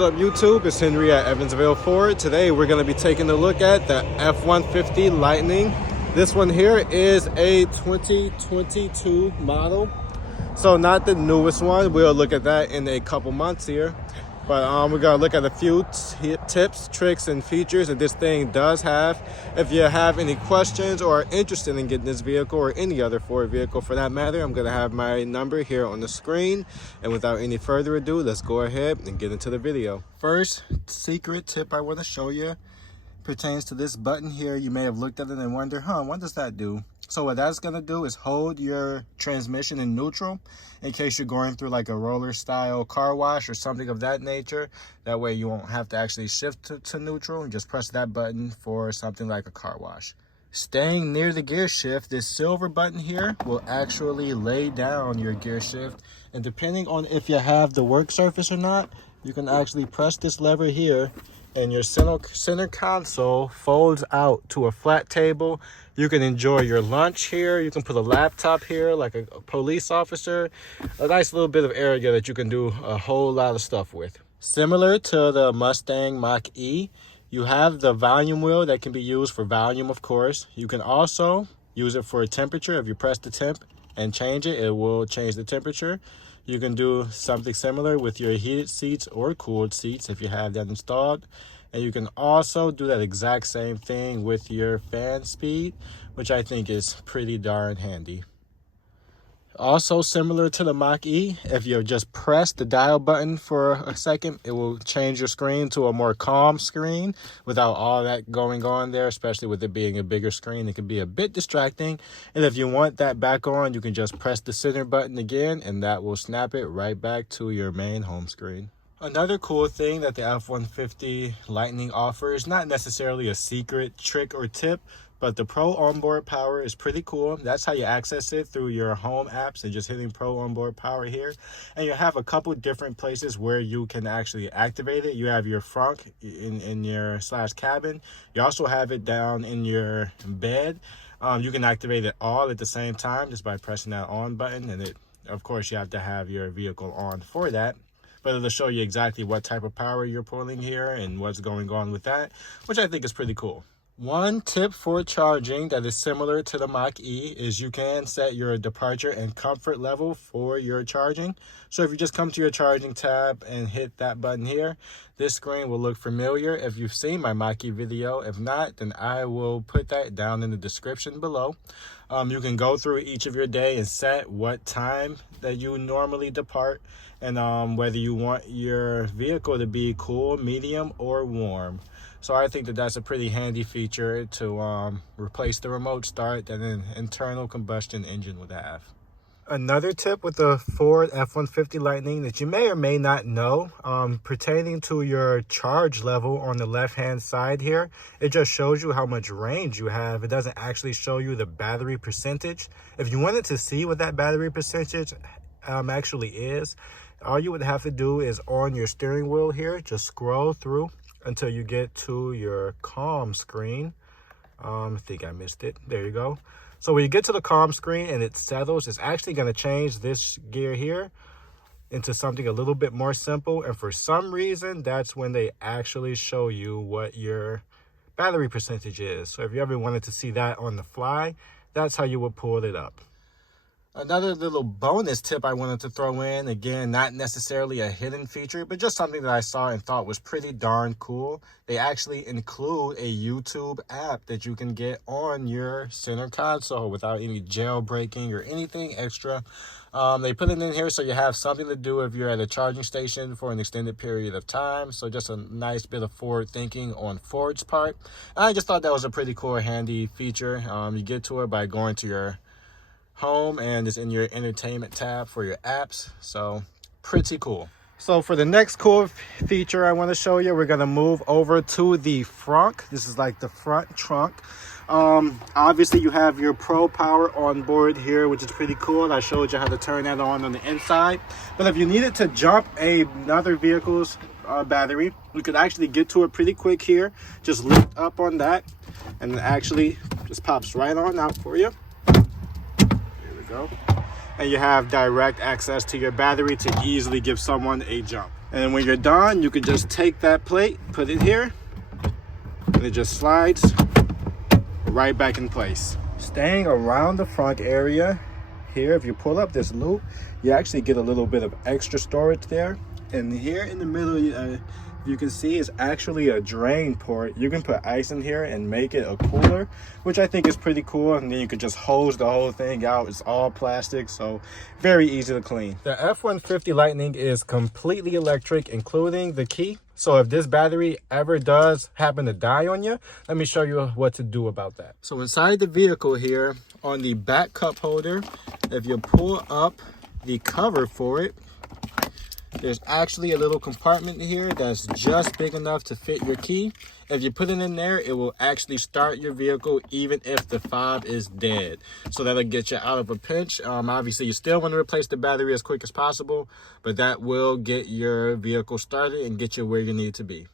What's up YouTube, it's Henry at Evansville Ford. Today we're going to be taking a look at the F-150 Lightning. This one here is a 2022 model, so not the newest one. We'll look at that in a couple months here. But we're going to look at a few tips, tricks, and features that this thing does have. If you have any questions or are interested in getting this vehicle or any other Ford vehicle for that matter, I'm going to have my number here on the screen. And without any further ado, let's go ahead and get into the video. First secret tip I want to show you pertains to this button here. You may have looked at it and wonder, what does that do? So what that's going to do is hold your transmission in neutral in case you're going through like a roller style car wash or something of that nature. That way you won't have to actually shift to neutral, and just press that button for something like a car wash. Staying near the gear shift, this silver button here will actually lay down your gear shift, and depending on if you have the work surface or not, you can actually press this lever here and your center console folds out to a flat table. You can enjoy your lunch here. You can put a laptop here like a police officer. A nice little bit of area that you can do a whole lot of stuff with. Similar to the Mustang Mach-E, you have the volume wheel that can be used for volume, of course. You can also use it for a temperature. If you press the temp and change it, it will change the temperature. You can do something similar with your heated seats or cooled seats if you have that installed. And you can also do that exact same thing with your fan speed, which I think is pretty darn handy. Also similar to the Mach-E, if you just press the dial button for a second, it will change your screen to a more calm screen without all that going on there, especially with it being a bigger screen. It can be a bit distracting. And if you want that back on, you can just press the center button again, and that will snap it right back to your main home screen. Another cool thing that the F-150 Lightning offers, not necessarily a secret trick or tip, but the Pro Onboard Power is pretty cool. That's how you access it, through your home apps and just hitting Pro Onboard Power here. And you have a couple different places where you can actually activate it. You have your front in your /cabin. You also have it down in your bed. You can activate it all at the same time just by pressing that on button. And of course, you have to have your vehicle on for that. But it'll show you exactly what type of power you're pulling here and what's going on with that, which I think is pretty cool. One tip for charging that is similar to the Mach-E is you can set your departure and comfort level for your charging. So if you just come to your charging tab and hit that button here, this screen will look familiar if you've seen my Mach-E video. If not, then I will put that down in the description below. You can go through each of your day and set what time that you normally depart, and whether you want your vehicle to be cool, medium, or warm. So I think that that's a pretty handy feature to replace the remote start that an internal combustion engine would have. Another tip with the Ford F-150 Lightning that you may or may not know, pertaining to your charge level on the left-hand side here, it just shows you how much range you have. It doesn't actually show you the battery percentage. If you wanted to see what that battery percentage actually is, all you would have to do is on your steering wheel here, just scroll through until you get to your calm screen. I think I missed it. There you go. So when you get to the calm screen and it settles, it's actually going to change this gear here into something a little bit more simple. And for some reason, that's when they actually show you what your battery percentage is. So if you ever wanted to see that on the fly, that's how you would pull it up. Another little bonus tip I wanted to throw in, again, not necessarily a hidden feature, but just something that I saw and thought was pretty darn cool. They actually include a YouTube app that you can get on your center console without any jailbreaking or anything extra. They put it in here so you have something to do if you're at a charging station for an extended period of time. So just a nice bit of forward thinking on Ford's part. And I just thought that was a pretty cool, handy feature. You get to it by going to your home, and it's in your entertainment tab for your apps. So pretty cool. So for the next cool feature I want to show you, we're going to move over to the front. This is like the front trunk. Obviously you have your Pro Power on board here, which is pretty cool. I showed you how to turn that on the inside. But if you needed to jump another vehicle's battery, you could actually get to it pretty quick here. Just lift up on that and it actually just pops right on out for you. Go. And you have direct access to your battery to easily give someone a jump. And when you're done, you can just take that plate, put it here, and it just slides right back in place. Staying around the front area here, if you pull up this loop, you actually get a little bit of extra storage there. And here in the middle, you can see is actually a drain port. You can put ice in here and make it a cooler, which I think is pretty cool. And then you can just hose the whole thing out. It's all plastic, so very easy to clean. The F-150 Lightning is completely electric, including the key. So if this battery ever does happen to die on you, let me show you what to do about that. So inside the vehicle here, on the back cup holder, if you pull up the cover for it, there's actually a little compartment here that's just big enough to fit your key. If you put it in there, it will actually start your vehicle even if the fob is dead. So that'll get you out of a pinch. Obviously, you still want to replace the battery as quick as possible, but that will get your vehicle started and get you where you need to be.